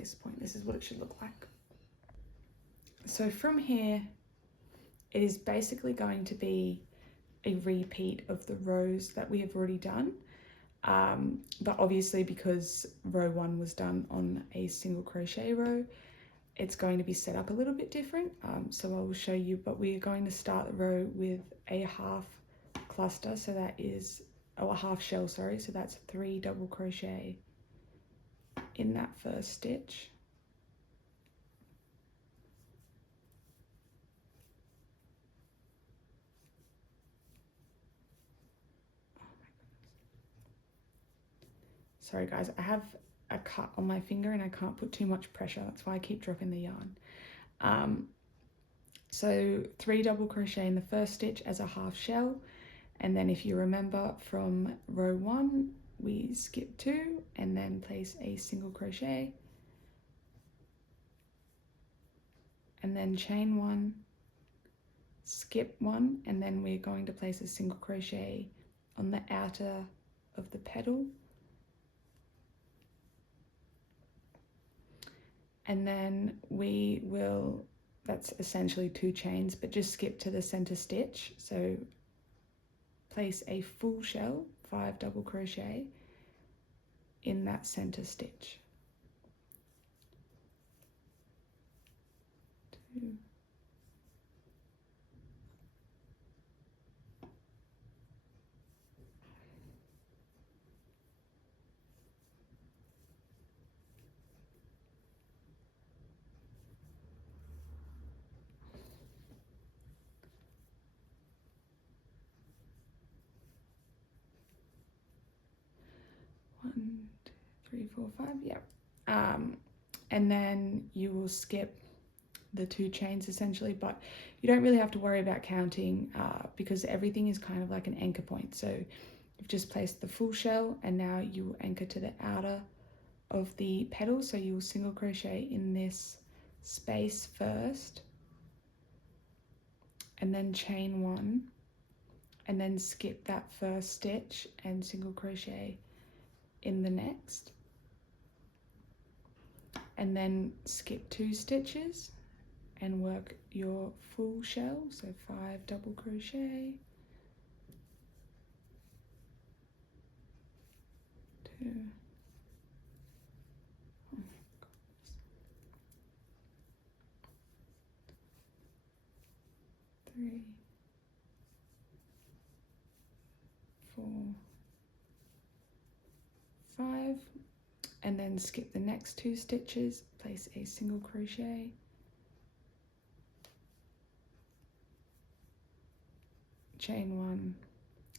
this point, this is what it should look like. So from here, it is basically going to be a repeat of the rows that we have already done. But obviously because row 1 was done on a single crochet row, it's going to be set up a little bit different. So I will show you, but we are going to start the row with a half cluster, so that is, a half shell, sorry, so that's 3 double crochet in that first stitch. Sorry guys, I have a cut on my finger and I can't put too much pressure, that's why I keep dropping the yarn. So 3 double crochet in the first stitch as a half shell, and then if you remember from row 1 we skip 2 and then place a single crochet and then chain 1, skip 1, and then we're going to place a single crochet on the outer of the petal, and then we will, that's essentially 2 chains, but just skip to the center stitch. So place a full shell, 5 double crochet in that center stitch. 2, 1, 2, 3, 4, 5, yeah. And then you will skip the 2 chains essentially, but you don't really have to worry about counting because everything is kind of like an anchor point. So you've just placed the full shell and now you will anchor to the outer of the petal. So you will single crochet in this space first and then chain 1 and then skip that first stitch and single crochet in the next, and then skip 2 stitches and work your full shell, so 5 double crochet, 2, oh my goodness, 3, 4, 5, and then skip the next 2 stitches, place a single crochet, chain 1,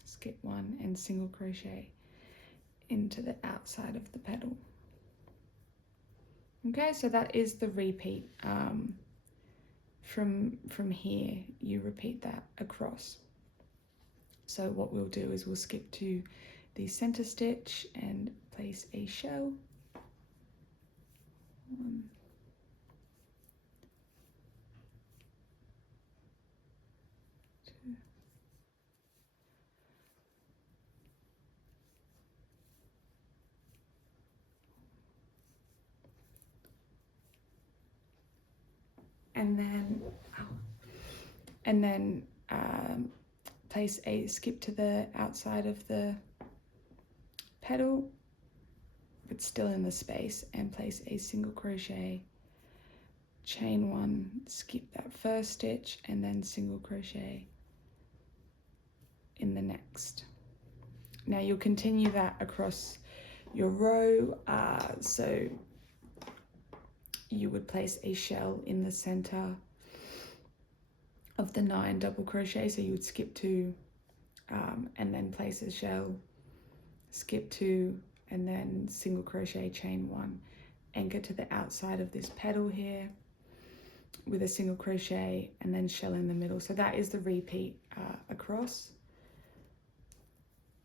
skip 1 and single crochet into the outside of the petal. Okay, so that is the repeat. From here you repeat that across. So what we'll do is we'll skip to the center stitch and place a shell, 1, 2, and then place a skip to the outside of the petal but still in the space and place a single crochet, chain 1, skip that first stitch and then single crochet in the next. Now you'll continue that across your row, so you would place a shell in the center of the 9 double crochet, so you would skip 2 and then place a shell, skip 2 and then single crochet, chain 1, anchor to the outside of this petal here with a single crochet and then shell in the middle. So that is the repeat across.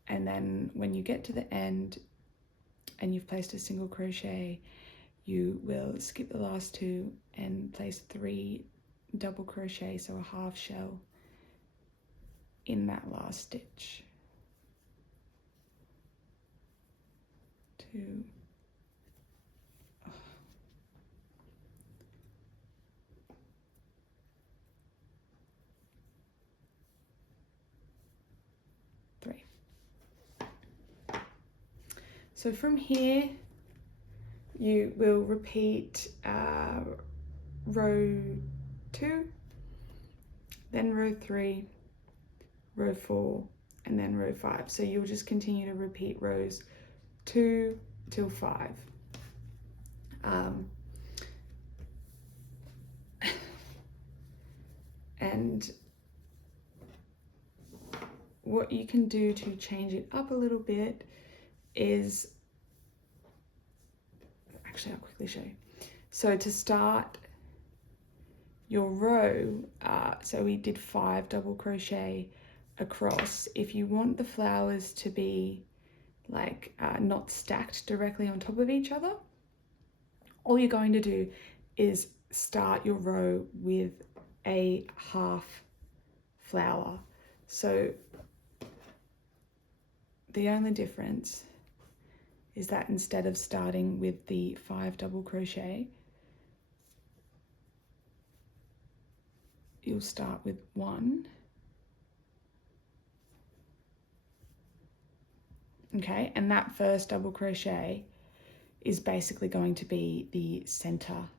And then when you get to the end and you've placed a single crochet, you will skip the last 2 and place 3 double crochet, so a half shell in that last stitch. 2, So from here, you will repeat row 2, then row 3, row 4, and then row 5. So you'll just continue to repeat rows 2 till 5. And what you can do to change it up a little bit is, actually I'll quickly show you. So to start your row, so we did 5 double crochet across. If you want the flowers to be like not stacked directly on top of each other, all you're going to do is start your row with a half flower. So the only difference is that instead of starting with the 5 double crochet, you'll start with 1. Okay, and that first double crochet is basically going to be the center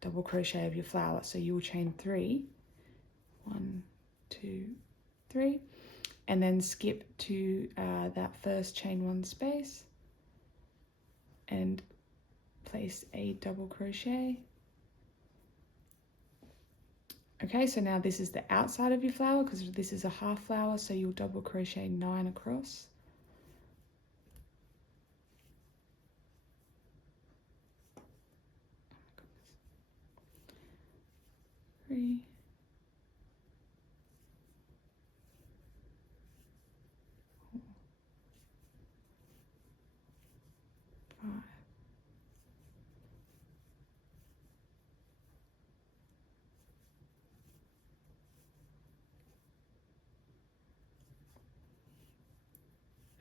double crochet of your flower. So you'll chain 3, 1, 2, 3, and then skip to that first chain 1 space and place a double crochet. Okay, so now this is the outside of your flower because this is a half flower, so you'll double crochet 9 across. Three, 4, 5,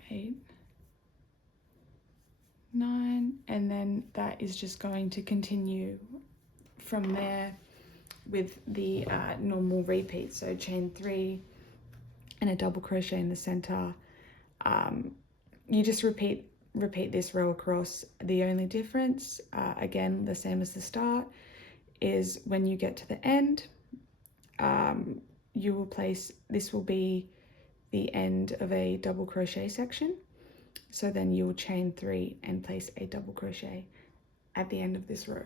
8, 9, and then that is just going to continue from there with the normal repeat. So chain 3 and a double crochet in the center. You just repeat this row across. The only difference, again the same as the start, is when you get to the end, you will place, this will be the end of a double crochet section. So then you will chain 3 and place a double crochet at the end of this row.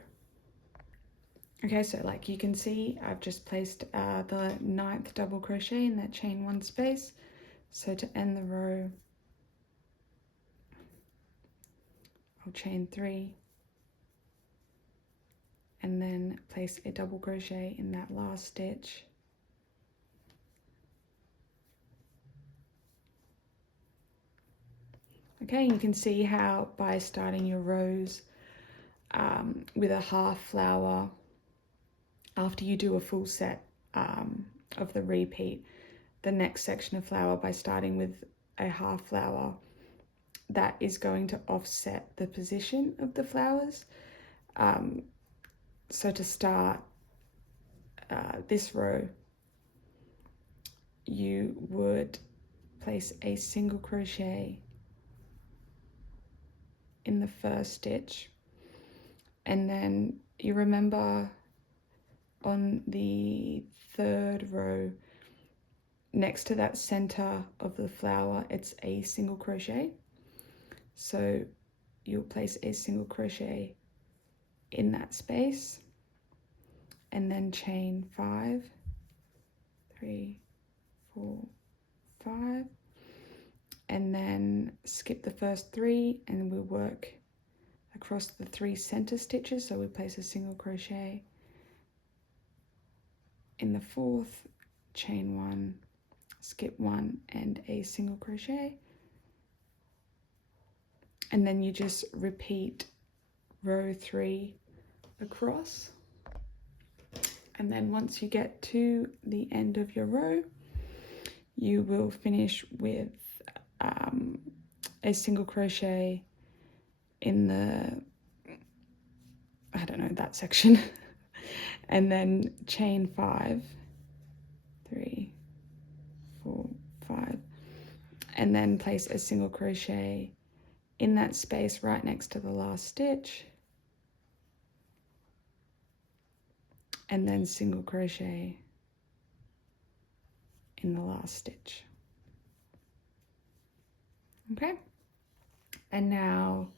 Okay, so like you can see, I've just placed the 9th double crochet in that chain 1 space. So to end the row, I'll chain 3 and then place a double crochet in that last stitch. Okay, you can see how by starting your rows with a half flower, after you do a full set of the repeat, the next section of flower, by starting with a half flower, that is going to offset the position of the flowers. So to start this row, you would place a single crochet in the first stitch, and then you remember on the 3rd row next to that center of the flower, it's a single crochet. So you'll place a single crochet in that space and then chain 5, 3, 4, 5, and then skip the first 3 and we'll work across the 3 center stitches. So we place a single crochet in the 4th, chain 1, skip 1 and a single crochet, and then you just repeat row 3 across. And then once you get to the end of your row, you will finish with a single crochet in the, I don't know, that section, and then chain 5, 3, 4, 5, and then place a single crochet in that space right next to the last stitch, and then single crochet in the last stitch. Okay, and now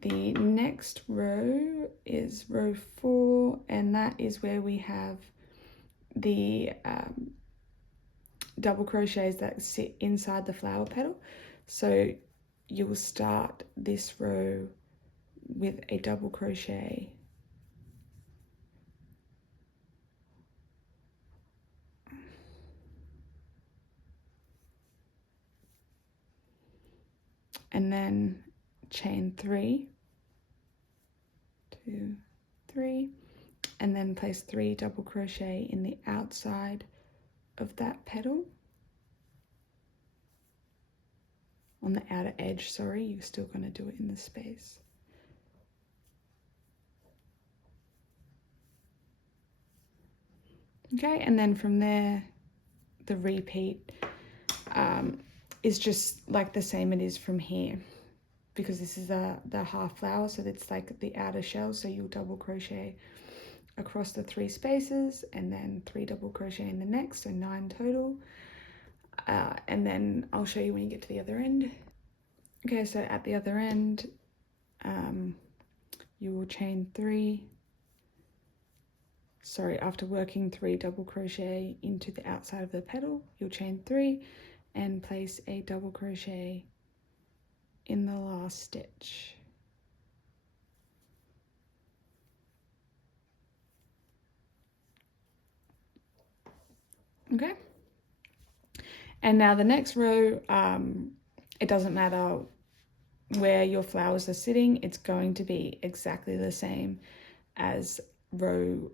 the next row is row 4, and that is where we have the double crochets that sit inside the flower petal. So you will start this row with a double crochet and then chain 3, 2, 3, and then place 3 double crochet in the outside of that petal, on the outer edge, sorry, you're still going to do it in the space. Okay, and then from there, the repeat is just like the same it is from here, because this is the half flower, so it's like the outer shell. So you'll double crochet across the 3 spaces and then 3 double crochet in the next, so 9 total. And then I'll show you when you get to the other end. Okay, so at the other end, you will chain 3. Sorry, after working 3 double crochet into the outside of the petal, you'll chain 3 and place a double crochet in the last stitch. Okay, and now the next row, it doesn't matter where your flowers are sitting, it's going to be exactly the same as row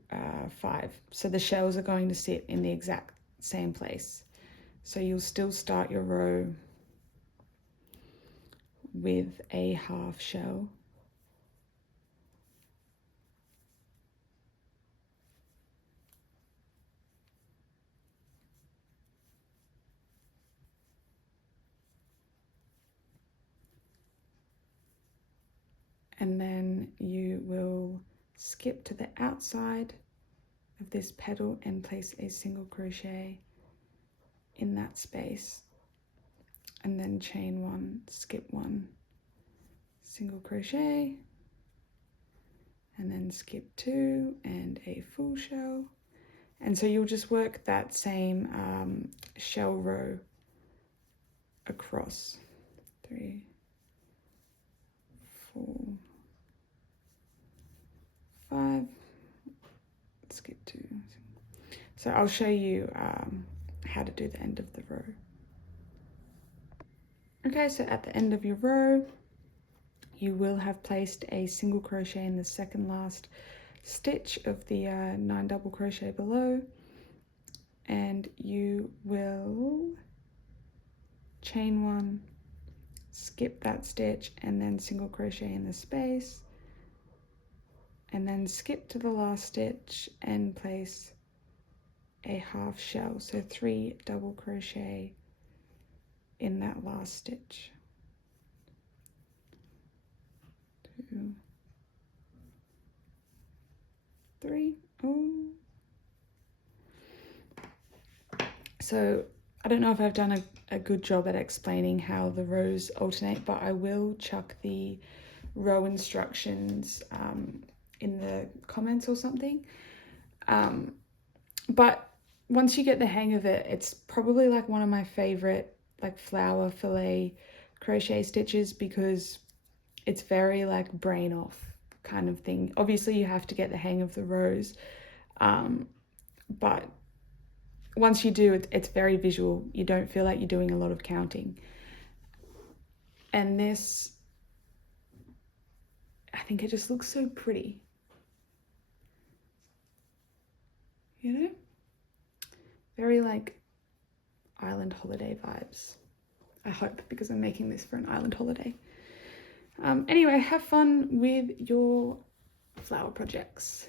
5. So the shells are going to sit in the exact same place. So you'll still start your row with a half shell. And then you will skip to the outside of this petal and place a single crochet in that space, and then chain 1, skip 1, single crochet, and then skip 2 and a full shell. And so you'll just work that same shell row across 3, 4, 5, skip 2. So I'll show you how to do the end of the row. Okay, so at the end of your row, you will have placed a single crochet in the second last stitch of the 9 double crochet below, and you will chain 1, skip that stitch, and then single crochet in the space, and then skip to the last stitch and place a half shell, so 3 double crochet in that last stitch. 2, 3. Oh, so I don't know if I've done a good job at explaining how the rows alternate, but I will chuck the row instructions in the comments or something. But once you get the hang of it, it's probably like one of my favorite like flower fillet crochet stitches, because it's very like brain off kind of thing. Obviously you have to get the hang of the rows, but once you do, it's very visual. You don't feel like you're doing a lot of counting. And this, I think it just looks so pretty, you know? Very like island holiday vibes, I hope, because I'm making this for an island holiday. Anyway, have fun with your flower projects.